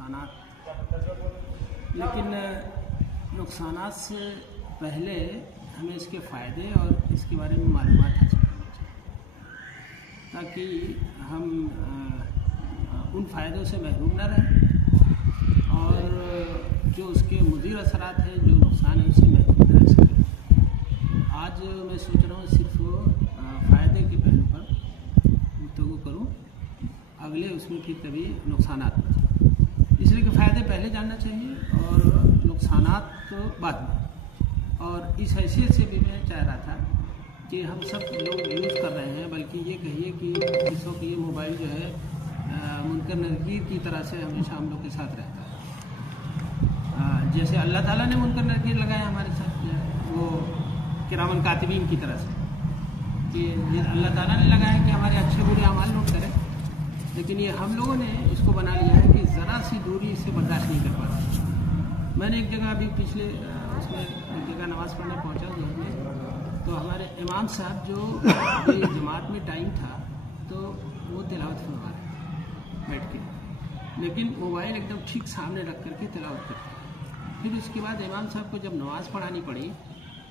नुकसानात, लेकिन नुकसानात से पहले हमें इसके फ़ायदे और इसके बारे में मालूमात हासिल करनी चाहिए ताकि हम उन फ़ायदों से महरूम न रहें और जो उसके मुज़िर असरात हैं, जो नुकसान है, उससे महफूज रह सकें। आज मैं सोच रहा हूँ सिर्फ फ़ायदे के पहलू पर गुफ्तगू करूँ, अगले उसमें फिर कभी नुकसानात पर, इसलिए कि फ़ायदे पहले जानना चाहिए और नुकसानात तो बाद में। और इस हैसियत से भी मैं चाह रहा था कि हम सब लोग यूज़ कर रहे हैं, बल्कि ये कहिए कि इस वक्त ये मोबाइल जो है मुनकर नज़ीर की तरह से हमेशा हम लोग के साथ रहता है। जैसे अल्लाह ताला ने मुनकर नज़ीर लगाया हमारे साथ, वो किरामन कातिबीन की तरह से, कि अल्लाह ताला ने लगाया कि हमारे अच्छे बुरे अमाल नोट करें, लेकिन ये हम लोगों ने इसको बना लिया है कि ज़रा सी दूरी इससे बर्दाश्त नहीं कर पाते। मैंने एक जगह अभी पिछले उसमें एक जगह नमाज़ पढ़ने पहुंचा घर में, तो हमारे इमाम साहब जो जमात में टाइम था तो वो तिलावत फरमा रहे बैठ के, लेकिन मोबाइल एकदम ठीक सामने रख करके तिलावत करते। फिर उसके बाद इमाम साहब को जब नमाज़ पढ़ानी पड़ी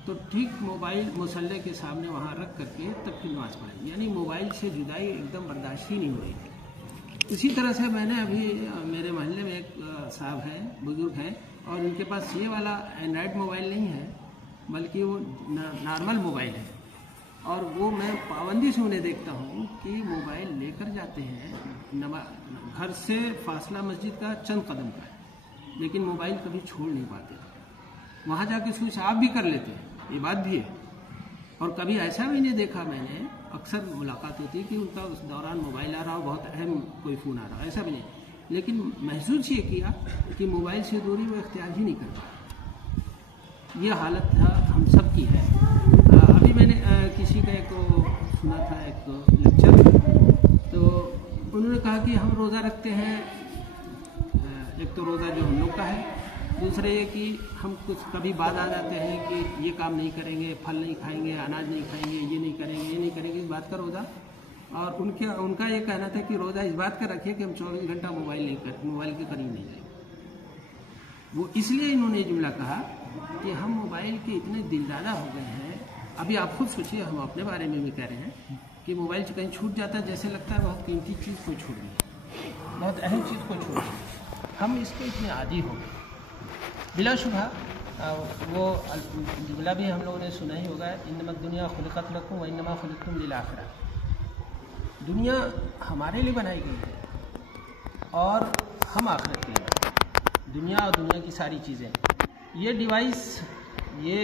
तो ठीक मोबाइल मुसल्ले के सामने वहाँ रख करके तब फिर नमाज़ पढ़ाई, यानी मोबाइल से जुदाई एकदम बर्दाश्त ही नहीं हो रही थी। इसी तरह से मैंने अभी मेरे मोहल्ले में एक साहब हैं, बुज़ुर्ग हैं, और उनके पास ये वाला एंड्राइड मोबाइल नहीं है, बल्कि वो नॉर्मल मोबाइल है, और वो मैं पाबंदी से उन्हें देखता हूँ कि मोबाइल लेकर जाते हैं, घर से फासला मस्जिद का चंद कदम का है, लेकिन मोबाइल कभी छोड़ नहीं पाते। वहाँ जाके स्विच ऑफ भी कर लेते हैं, ये बात भी है। और कभी ऐसा भी नहीं देखा मैंने, अक्सर मुलाकात होती है कि उनका उस दौरान मोबाइल आ रहा हो, बहुत अहम कोई फ़ोन आ रहा हो, ऐसा भी नहीं, लेकिन महसूस ये किया कि मोबाइल से दूरी वो इख्तियार ही नहीं कर पाए। ये हालत हम सब की है। अभी मैंने किसी का एक सुना था एक लेक्चर, तो उन्होंने कहा कि हम रोज़ा रखते हैं, एक तो रोज़ा जो हम लोग का है, दूसरे ये कि हम कुछ कभी बाद आ जाते हैं कि ये काम नहीं करेंगे, फल नहीं खाएंगे, अनाज नहीं खाएंगे, ये नहीं करेंगे, ये नहीं करेंगे, इस बात का रोज़ा। और उनका ये कहना था कि रोज़ा इस बात का रखिए कि हम 24 घंटा मोबाइल के करीब नहीं जाएंगे। वो इसलिए इन्होंने जुमला कहा कि हम मोबाइल के इतने दिलदादा हो गए हैं। अभी आप खुद सोचिए, हम अपने बारे में भी कह रहे हैं कि मोबाइल से कहीं छूट जाता है, जैसे लगता है बहुत कीमती चीज़ को छूट गई, बहुत अहम चीज़ को छूट गई। हम इसके इतने आदी हो गए। बिलाशुबा वो जुमला भी हम लोगों ने सुना ही होगा, इन्नमा दुनिया खुलिक़त लकुम व इन्नमा खुलिक़्तुम लिल आखिरह। दुनिया हमारे लिए बनाई गई है और हम आखिरत के लिए। दुनिया और दुनिया की सारी चीज़ें, ये डिवाइस, ये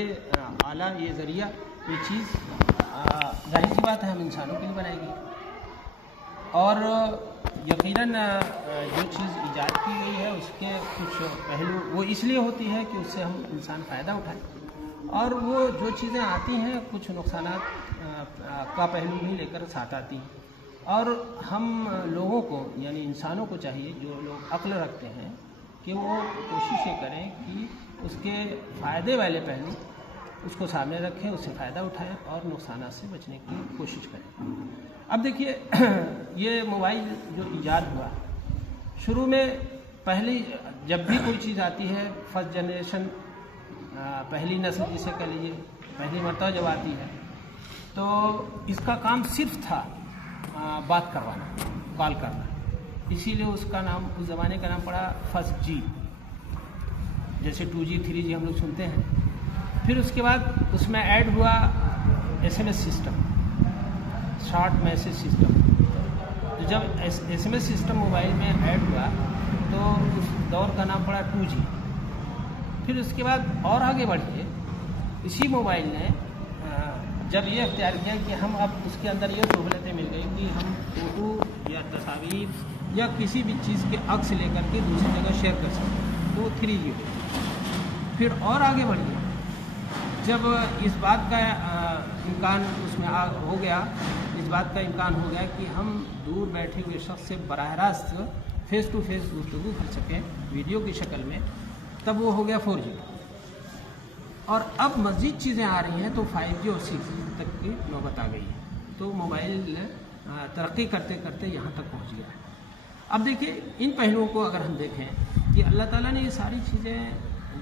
आला, ये ज़रिया, ये चीज़ जाहिर सी बात है हम इंसानों के लिए बनाई गई। और यकीनन जो चीज़ ईजाद की गई है उसके कुछ पहलू वो इसलिए होती है कि उससे हम इंसान फ़ायदा उठाएं, और वो जो चीज़ें आती हैं कुछ नुकसानात का पहलू भी लेकर साथ आती हैं। और हम लोगों को, यानी इंसानों को चाहिए, जो लोग अक्ल रखते हैं, कि वो कोशिश ये करें कि उसके फ़ायदे वाले पहलू उसको सामने रखें, उससे फ़ायदा उठाएं और नुकसानात से बचने की कोशिश करें। अब देखिए, ये मोबाइल जो ईजाद हुआ, शुरू में पहली जब भी कोई चीज़ आती है, फर्स्ट जनरेशन, पहली नस्ल जिसे कह लीजिए, पहली मरतबा जब आती है, तो इसका काम सिर्फ था बात करवाना, कॉल करना, इसीलिए उसका नाम, उस ज़माने का नाम पड़ा फर्स्ट जी। जैसे 2G 3G हम लोग सुनते हैं। फिर उसके बाद उसमें ऐड हुआ SMS system, short message system. तो जब SMS सिस्टम मोबाइल में ऐड हुआ तो उस दौर का नाम पड़ा 2G। फिर उसके बाद और आगे बढ़िए, इसी मोबाइल ने जब ये अख्तियार किया कि हम अब उसके अंदर ये सहूलतें मिल गई कि हम फ़ोटो या तस्वीर या किसी भी चीज़ के अक्स लेकर के दूसरी जगह शेयर कर सकते हैं, तो 3G। फिर और आगे बढ़िए, जब इस बात का इम्कान उसमें हो गया, इस बात का इम्कान हो गया कि हम दूर बैठे हुए शख्स से बराह रास्त फेस टू फेस गुफ्तगू कर सकें वीडियो की शक्ल में, तब वो हो गया 4G। और अब मज़ीद चीज़ें आ रही हैं, तो 5G और 6G तक की नौबत आ गई है। तो मोबाइल तरक्की करते करते यहाँ तक पहुँच गया है। अब देखिए, इन पहलुओं को अगर हम देखें कि अल्लाह ताला ने ये सारी चीज़ें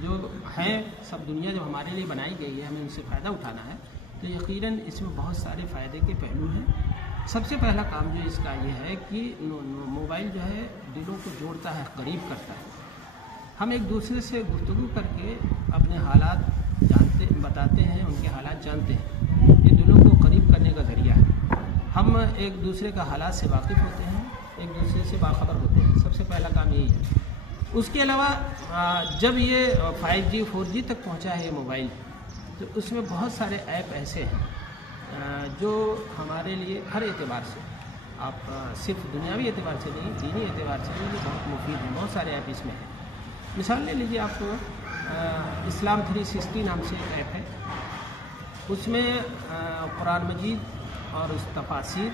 जो हैं, सब दुनिया जो हमारे लिए बनाई गई है, हमें उनसे फ़ायदा उठाना है, तो यकीनन इसमें बहुत सारे फ़ायदे के पहलू हैं। सबसे पहला काम जो इसका ये है कि मोबाइल जो है दिलों को जोड़ता है, करीब करता है। हम एक दूसरे से गुफ्तगू करके अपने हालात बताते हैं, उनके हालात जानते हैं। ये दिलों को करीब करने का ज़रिया है। हम एक दूसरे का हालात से वाकिफ़ होते हैं, एक दूसरे से बाखबर होते हैं। सबसे पहला काम यही है। उसके अलावा जब ये 5G 4G तक पहुंचा है ये मोबाइल, तो उसमें बहुत सारे ऐप ऐसे हैं जो हमारे लिए हर एतबार से, आप सिर्फ दुनियावी एतबार से नहीं, दीनी एतबार से भी ये बहुत मुफीद हैं। बहुत सारे ऐप इसमें हैं। मिसाल ले लीजिए, आपको इस्लाम 360 नाम से एक ऐप है। उसमें कुरान मजीद और उस तफासिर,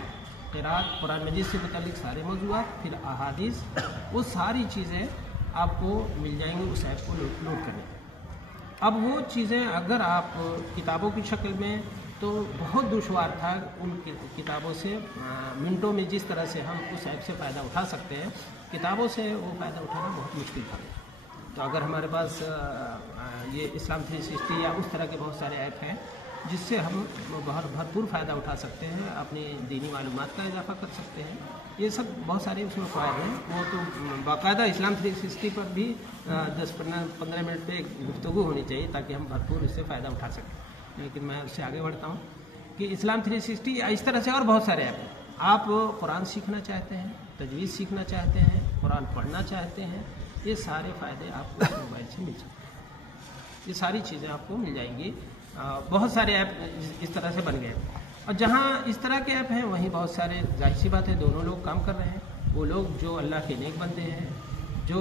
क़िरात, कुरान मजीद से मुतालिक सारे मौज़ूआत, फिर अहादीस, वो सारी चीज़ें आपको मिल जाएंगी उस ऐप को लोड करने पर। अब वो चीज़ें अगर आप किताबों की शक्ल में, तो बहुत दुश्वार था उन किताबों से मिनटों में जिस तरह से हम उस ऐप से फ़ायदा उठा सकते हैं, किताबों से वो फ़ायदा उठाना बहुत मुश्किल था। तो अगर हमारे पास ये इस्लाम 360 या उस तरह के बहुत सारे ऐप हैं जिससे हम भरपूर फ़ायदा उठा सकते हैं, अपनी दीनी मालूमात का इजाफा कर सकते हैं, ये सब बहुत सारे उसमें फ़ायदे हैं। वो तो बाकायदा इस्लाम 360 पर भी 10-15 मिनट पे गुफ्तगू होनी चाहिए ताकि हम भरपूर इससे फ़ायदा उठा सकें। लेकिन मैं उससे आगे बढ़ता हूँ कि इस्लाम 360 इस तरह से और बहुत सारे ऐप हैं। आप कुरान सीखना चाहते हैं, तजवीज़ सीखना चाहते हैं, कुरान पढ़ना चाहते हैं, ये सारे फ़ायदे आपको मोबाइल से मिल सकते हैं। ये सारी चीज़ें आपको मिल जाएंगी। बहुत सारे ऐप इस तरह से बन गए, और जहाँ इस तरह के ऐप हैं वहीं बहुत सारे, जाहिर सी बात है, दोनों लोग काम कर रहे हैं। वो लोग जो अल्लाह के नेक बंदे हैं, जो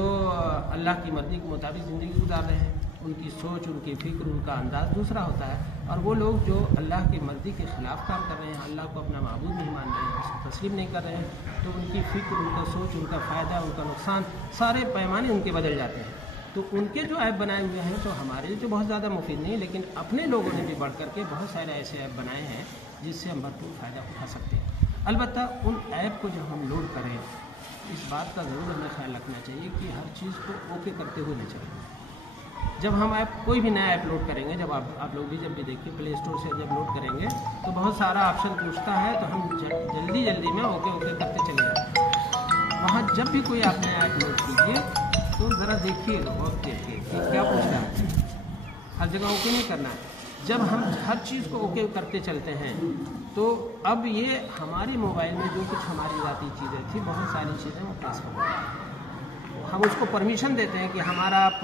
अल्लाह की मर्ज़ी के मुताबिक ज़िंदगी गुजार रहे हैं, उनकी सोच, उनकी फ़िक्र, उनका अंदाज़ दूसरा होता है। और वो लोग जो अल्लाह की मर्ज़ी के ख़िलाफ़ काम कर रहे हैं, अल्लाह को अपना माबूद नहीं मान रहे हैं, उसको तस्लीम नहीं कर रहे हैं, तो उनकी फ़िक्र, उनका सोच, उनका फ़ायदा, उनका नुकसान, सारे पैमाने उनके बदल जाते हैं। तो उनके जो ऐप बनाए हुए हैं तो हमारे लिए तो बहुत ज़्यादा मुफीद नहीं, लेकिन अपने लोगों ने भी बढ़ कर के बहुत सारे ऐसे ऐप बनाए हैं जिससे हम भरपूर फ़ायदा उठा सकते हैं। अलबत्ता उन ऐप को जब हम लोड करें, इस बात का ज़रूर हमें ख्याल रखना चाहिए कि हर चीज़ को ओके करते हुए नहीं चलें। जब हम ऐप, कोई भी नया ऐप लोड करेंगे, जब आप लोग भी जब भी देखिए प्ले स्टोर से जब लोड करेंगे तो बहुत सारा ऑप्शन पूछता है, तो हम जल्दी में ओके करते चले जाते हैं। वहाँ जब भी कोई आप नया ऐप लोड कीजिए तो ज़रा देखिएगा, बहुत देखिए कि क्या पूछ रहा है। हर जगह ओके नहीं करना है। जब हम हर चीज़ को ओके करते चलते हैं तो अब ये हमारे मोबाइल में जो कुछ हमारी ज़ाती चीज़ें थी, बहुत सारी चीज़ें वो ट्रांसफर हो गई। हम उसको परमिशन देते हैं कि हमारा आप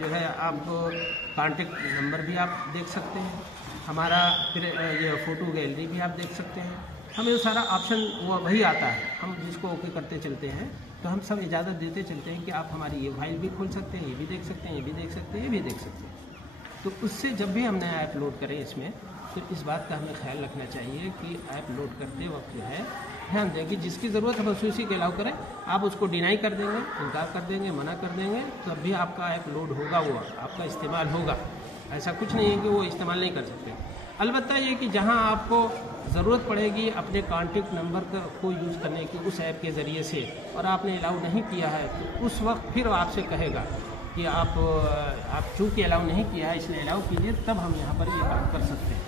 जो है, आप कॉन्टेक्ट नंबर भी आप देख सकते हैं, हमारा फिर ये फ़ोटो गैलरी भी आप देख सकते हैं। हमें वो सारा ऑप्शन वो वही आता है, हम जिसको ओके करते चलते हैं तो हम सब इजाज़त देते चलते हैं कि आप हमारी ये फाइल भी खोल सकते हैं, ये भी देख सकते हैं, ये भी देख सकते हैं, ये भी देख सकते हैं। तो उससे जब भी हम नया ऐप लोड करें इसमें, तो इस बात का हमें ख्याल रखना चाहिए कि ऐप लोड करते वक्त जो है ध्यान दें कि जिसकी ज़रूरत है बस उसी के अलाउ करें। आप उसको डिनाई कर देंगे, इनकार कर देंगे, मना कर देंगे, तब भी आपका ऐप लोड होगा, वो आपका इस्तेमाल होगा। ऐसा कुछ नहीं है कि वो इस्तेमाल नहीं कर सकते। अलबत्ता ये कि जहाँ आपको ज़रूरत पड़ेगी अपने कॉन्टेक्ट नंबर को यूज़ करने की उस ऐप के ज़रिए से, और आपने अलाउ नहीं किया है, तो उस वक्त फिर आपसे कहेगा कि आप चूँकि अलाउ नहीं किया है इसलिए अलाउ कीजिए, तब हम यहाँ पर ये काम कर सकते हैं।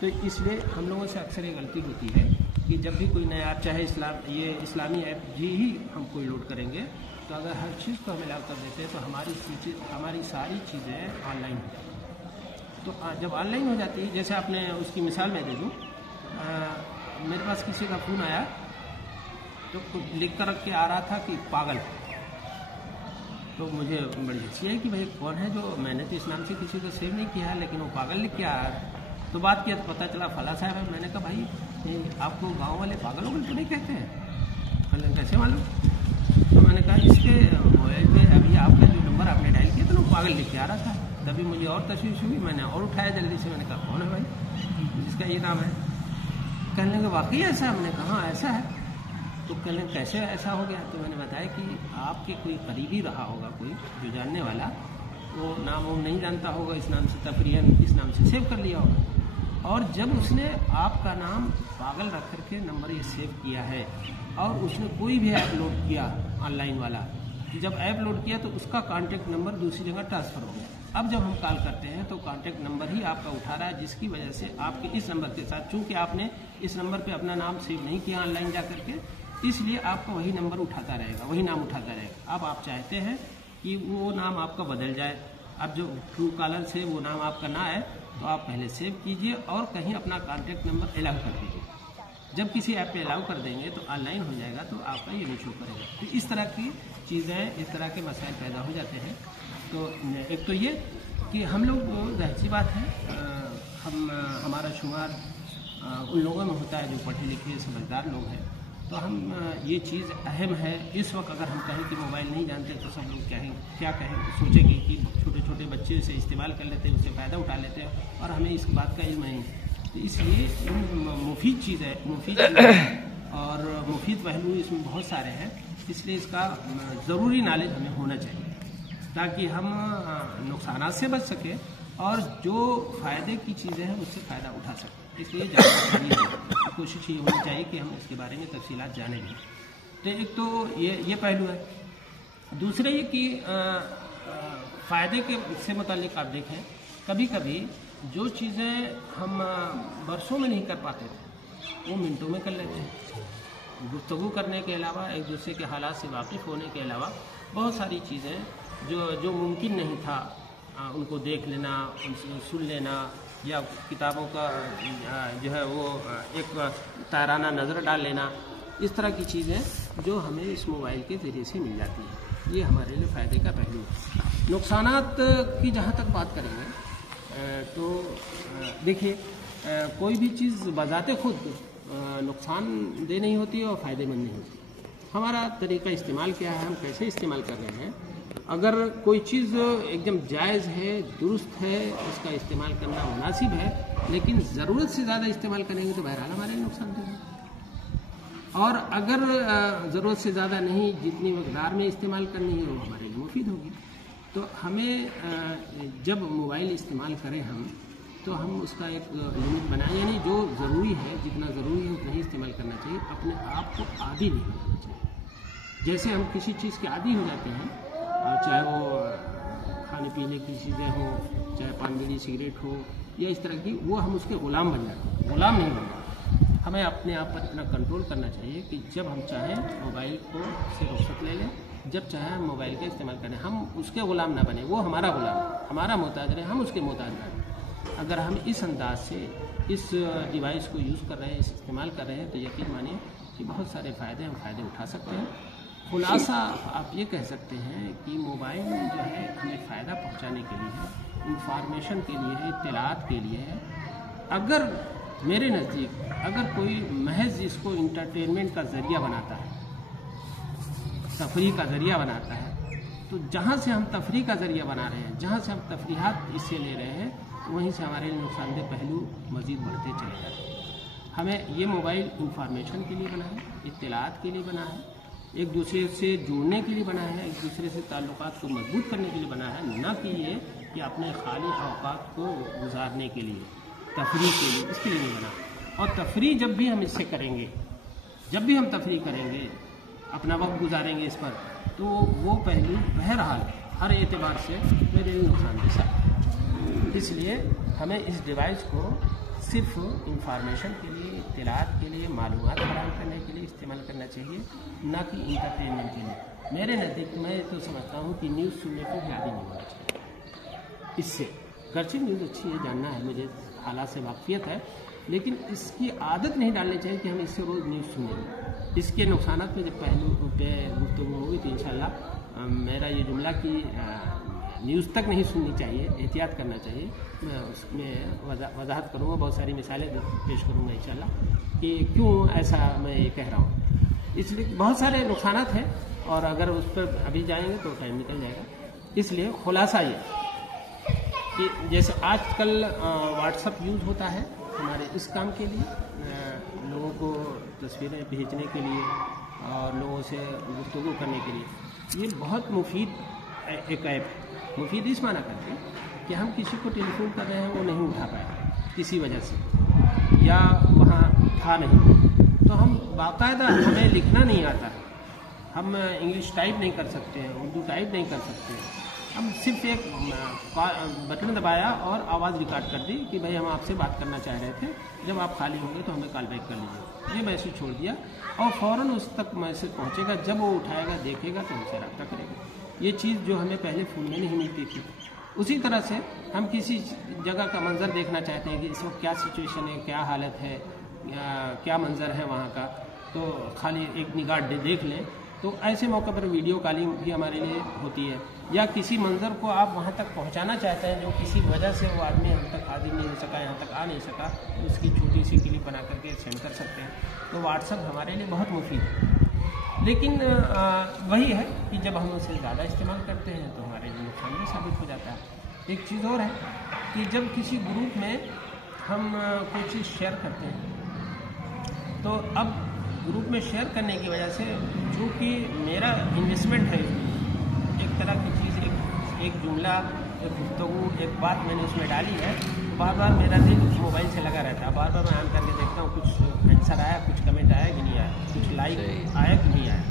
तो इसलिए हम लोगों से अक्सर ये गलती होती है कि जब भी कोई नया ऐप, चाहे इस्लामी ऐप ही हम कोई लोड करेंगे, तो अगर हर चीज़ को हम अलाउ कर देते हैं तो हमारी सारी चीज़ें ऑनलाइन हो जाती हैं। तो जब ऑनलाइन हो जाती है, जैसे आपने उसकी मिसाल मैं दे दूँ, मेरे पास किसी का फ़ोन आया तो लिख कर रख के आ रहा था कि पागल। तो मुझे बड़ी हंसी आई कि भाई कौन है जो, मैंने तो इस नाम से किसी को सेव नहीं किया है, लेकिन वो पागल लिख के आ रहा है। तो बात किया तो पता चला फला साहब है। मैंने कहा भाई आपको गांव वाले पागल हो गए तो नहीं कहते हैं? मैंने कैसे मालूम? तो मैंने कहा इसके मोबाइल पे अभी आपका जो नंबर आपने डायल किया था ना, पागल लिख के आ रहा था। तभी मुझे और तशवीश हुई, मैंने और उठाया जल्दी से। मैंने कहा कौन है भाई जिसका ये नाम है? कहने लगे वाकई ऐसा है? हमने कहा ऐसा है। तो कहने कैसे ऐसा हो गया? तो मैंने बताया कि आपके कोई करीबी रहा होगा, कोई जो जानने वाला, वो नाम वो नहीं जानता होगा, इस नाम से तफरीहन इस नाम से सेव कर लिया होगा। और जब उसने आपका नाम पागल रख करके नंबर ये सेव किया है और उसने कोई भी ऐप लोड किया ऑनलाइन वाला, जब ऐप लोड किया तो उसका कॉन्टैक्ट नंबर दूसरी जगह ट्रांसफ़र हो गया। अब जब हम कॉल करते हैं तो कॉन्टैक्ट नंबर ही आपका उठा रहा है, जिसकी वजह से आपके इस नंबर के साथ, चूँकि आपने इस नंबर पे अपना नाम सेव नहीं किया ऑनलाइन जा करके, इसलिए आपका वही नंबर उठाता रहेगा, वही नाम उठाता रहेगा। अब आप चाहते हैं कि वो नाम आपका बदल जाए, अब जो ट्रू कॉलर से वो नाम आपका ना आए, तो आप पहले सेव कीजिए और कहीं अपना कॉन्टैक्ट नंबर अलाउ कर दीजिए। जब किसी ऐप पे अलाउ कर देंगे तो ऑनलाइन हो जाएगा, तो आपका ये नहीं शो करेगा। तो इस तरह की चीज़ें, इस तरह के मसाइल पैदा हो जाते हैं। तो एक तो ये कि हम लोग, जाहिर सी बात है, हमारा शुमार उन लोगों में होता है जो पढ़े लिखे समझदार लोग हैं, तो हम ये चीज़ अहम है। इस वक्त अगर हम कहें कि मोबाइल नहीं जानते तो सब लोग क्या कहें, सोचेंगे कि छोटे छोटे बच्चे इसे इस्तेमाल कर लेते हैं, उससे फ़ायदा उठा लेते हैं और हमें इस बात का इल्म नहीं है। तो इसलिए मुफीद चीज़ है, और मुफीद पहलू इसमें बहुत सारे हैं, इसलिए इसका ज़रूरी नॉलेज हमें होना चाहिए ताकि हम नुकसानात से बच सकें और जो फ़ायदे की चीज़ें हैं उससे फ़ायदा उठा सकें। इसलिए जानना कोशिश ये होनी चाहिए कि हम इसके बारे में तफसीलात जानें भी। तो एक तो ये पहलू है। दूसरा ये कि फ़ायदे के से मुतालिक आप देखें, कभी कभी जो चीज़ें हम बरसों में नहीं कर पाते थे वो मिनटों में कर लेते हैं। गुफ्तगू करने के अलावा, एक दूसरे के हालात से वाकिफ़ होने के अलावा बहुत सारी चीज़ें जो मुमकिन नहीं था, उनको देख लेना, उनसे सुन लेना, या किताबों का जो है वो एक ताराना नज़र डाल लेना, इस तरह की चीज़ें जो हमें इस मोबाइल के ज़रिए से मिल जाती हैं, ये हमारे लिए फ़ायदे का पहलू है। नुकसानात की जहाँ तक बात करेंगे तो देखिए, कोई भी चीज़ बजाते खुद नुकसान दे नहीं होती और फ़ायदेमंद नहीं होती। हमारा तरीका इस्तेमाल क्या है, हम कैसे इस्तेमाल कर रहे हैं। अगर कोई चीज़ एकदम जायज़ है, दुरुस्त है, उसका इस्तेमाल करना मुनासिब है, लेकिन ज़रूरत से ज़्यादा इस्तेमाल करेंगे तो बहरहाल हमारे लिए नुकसान देगा। और अगर ज़रूरत से ज़्यादा नहीं, जितनी मकदार में इस्तेमाल करनी है वो हमारे लिए मुफीद होगी। तो हमें जब मोबाइल इस्तेमाल करें तो हम उसका एक लिमिट बनाएं, यानी जो ज़रूरी है, जितना ज़रूरी है उतना ही इस्तेमाल करना चाहिए। अपने आप को आदी नहीं होना चाहिए। जैसे हम किसी चीज़ के आदी हो जाते हैं, चाहे वो खाने पीने की चीज़ें हों, चाहे पान बीड़ी सिगरेट हो या इस तरह की, वो हम उसके ग़ुलाम बन जाते हैं। ग़ुलाम नहीं बनना। हमें अपने आप पर इतना कंट्रोल करना चाहिए कि जब हम चाहें मोबाइल को से रुख़्सत ले लें, जब चाहें हम मोबाइल का इस्तेमाल करें। हम उसके ग़ुलाम ना बने, वो हमारा ग़ुलाम, हमारा मोहताज रहे, हम उसके मोहताज रहें। अगर हम इस अंदाज से इस डिवाइस को यूज़ कर रहे हैं, इस्तेमाल कर रहे हैं, तो यकीन मानिए कि बहुत सारे फ़ायदे उठा सकते हैं। खुलासा आप ये कह सकते हैं कि मोबाइल जो है हमें फ़ायदा पहुंचाने के लिए है, इंफॉर्मेशन के लिए है, इत्तलात के लिए है। अगर मेरे नज़दीक अगर कोई महज इसको इंटरटेनमेंट का ज़रिया बनाता है, तफरीह का ज़रिया बनाता है, तो जहाँ से हम तफरीह का ज़रिया बना रहे हैं, जहाँ से हम तफरीहात इससे ले रहे हैं, वहीं से हमारे नुकसानदेह पहलू मज़ीद बढ़ते चले जाते हैं। हमें ये मोबाइल इंफॉर्मेशन के लिए बना है, इत्तलात के लिए बना है, एक दूसरे से जुड़ने के लिए बना है, एक दूसरे से ताल्लुकात को मजबूत करने के लिए बना है, न कि ये कि अपने खाली औकात को गुजारने के लिए, तफरीह के लिए, इसके लिए नहीं बना। और तफरीह जब भी हम इससे करेंगे, जब भी हम तफरीह करेंगे, अपना वक्त गुजारेंगे इस पर, तो वो पहलू बहरहाल हर एतबार से मेरे लिए नुकसानदेह है। इसलिए हमें इस डिवाइस को सिर्फ इंफॉर्मेशन के लिए, इत्तलात के लिए, मालूमात फराहम करने के लिए इस्तेमाल करना चाहिए, न कि इंटरटेनमेंट के लिए। मेरे नज़दीक मैं तो समझता हूँ कि न्यूज़ सुनने को भी आदी नहीं होना चाहिए। इससे गर्चे न्यूज़ अच्छी है, जानना है, मुझे हालात से वाक़फ़ियत है, लेकिन इसकी आदत नहीं डालनी चाहिए कि हम इससे रोज़ न्यूज़ सुनेंगे। इसके नुकसानात पे जब पहलू पे गुफ्तगू होगी तो इंशाअल्लाह मेरा ये जुमला कि न्यूज़ तक नहीं सुननी चाहिए, एहतियात करना चाहिए, मैं उसमें वजाहत करूँगा, बहुत सारी मिसालें पेश करूँगा इंशाअल्लाह कि क्यों ऐसा मैं ये कह रहा हूँ। इसलिए बहुत सारे नुकसानात हैं और अगर उस पर अभी जाएंगे तो टाइम निकल जाएगा। इसलिए खुलासा ये कि जैसे आजकल व्हाट्सअप यूज़ होता है हमारे इस काम के लिए, लोगों को तस्वीरें भेजने के लिए और लोगों से गुफ्तगू करने के लिए, ये बहुत मुफीद एक ऐप है। मुफीद इस माना करके कि हम किसी को टेलीफोन कर रहे हैं, वो नहीं उठा पाए, किसी वजह से या वहाँ था नहीं, तो हम बाकायदा, हमें लिखना नहीं आता, हम इंग्लिश टाइप नहीं कर सकते हैं, उर्दू टाइप नहीं कर सकते हैं, हम सिर्फ एक बटन दबाया और आवाज़ रिकॉर्ड कर दी कि भाई हम आपसे बात करना चाह रहे थे, जब आप खाली होंगे तो हमें कॉल बैक कर लीजिए, ये मैसेज छोड़ दिया और फ़ौरन उस तक मैसेज पहुंचेगा। जब वो उठाएगा, देखेगा तो हमसे रब्ता करेगा। ये चीज़ जो हमें पहले फ़ोन में नहीं मिलती थी। उसी तरह से हम किसी जगह का मंज़र देखना चाहते हैं कि इस वक्त क्या सिचुएशन है, क्या हालत है, क्या मंज़र है वहाँ का, तो खाली एक निगाह देख लें, तो ऐसे मौके पर वीडियो कॉलिंग भी हमारे लिए होती है। या किसी मंज़र को आप वहाँ तक पहुँचाना चाहते हैं जो किसी वजह से वो आदमी हम तक हाजिर नहीं हो सका, यहाँ तक आ नहीं सका, तो उसकी छोटी सी क्लिप बना करके सेंड कर सकते हैं। तो व्हाट्सएप हमारे लिए बहुत मुफीद है, लेकिन वही है कि जब हम उसे ज़्यादा इस्तेमाल करते हैं तो हमारे लिए नुकसानदेह साबित हो जाता है। एक चीज़ और है कि जब किसी ग्रुप में हम कोई चीज़ शेयर करते हैं, तो अब ग्रुप में शेयर करने की वजह से चूँकि मेरा इन्वेस्टमेंट है, एक तरह की चीज़, एक जुमला, एक गुफ्तगू, एक बात मैंने उसमें डाली है, तो बार बार मेरा दिल मोबाइल से लगा रहता है, बार बार मैं ऑन करके देखता हूँ कुछ आंसर आया, कुछ कमेंट आया कि नहीं आया, कुछ लाइक आया कि नहीं आया।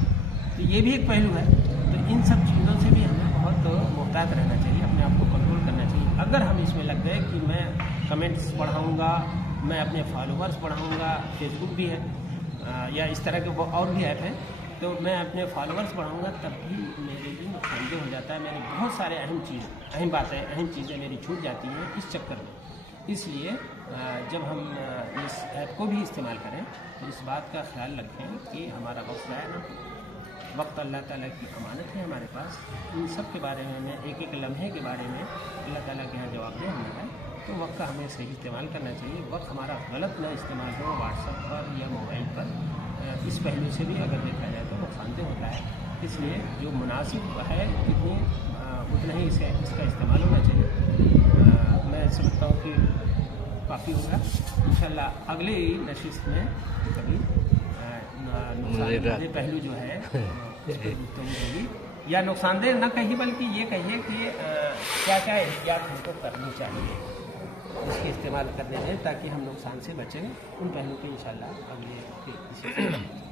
तो ये भी एक पहलू है। तो इन सब चीज़ों से भी हमें बहुत मोहतात रहना चाहिए, अपने आप को कंट्रोल करना चाहिए। अगर हम इसमें लग गए कि मैं कमेंट्स पढ़ाऊँगा, मैं अपने फॉलोअर्स पढ़ाऊँगा, फेसबुक भी है या इस तरह के और भी ऐप हैं, तो मैं अपने फॉलोअर्स बढ़ाऊँगा, तब भी मेरे लिए नुकसानदेह हो जाता है। मेरे बहुत सारे अहम चीज़ें मेरी छूट जाती हैं इस चक्कर में। इसलिए जब हम इस ऐप को भी इस्तेमाल करें तो इस बात का ख्याल रखें कि हमारा वक्त ज़ाया ना हो। वक्त अल्लाह ताला की अमानत है हमारे पास। इन सब के बारे में, एक एक लम्हे के बारे में अल्लाह ताला के यहाँ जवाब दे होना है, तो वक्त का हमें सही इस्तेमाल करना चाहिए। वक्त हमारा गलत न इस्तेमाल हो व्हाट्सएप पर या मोबाइल पर। इस पहलू से भी अगर देखा जाए तो नुकसानदेह होता है। इसलिए जो मुनासिब है उतना ही इसका इस्तेमाल होना चाहिए। मैं समझता हूँ कि काफ़ी होगा। इंशाल्लाह अगले नशिस्त में कभी नुकसानदेह पहलू जो है उस पर गुफ्तगू होगी, या नुकसानदेह न कहिए बल्कि ये कहिए कि क्या क्या एहतियात हमको करनी चाहिए इसके इस्तेमाल करने में, ताकि हम नुकसान से बचें। उन पहलू पे इंशाल्लाह अगले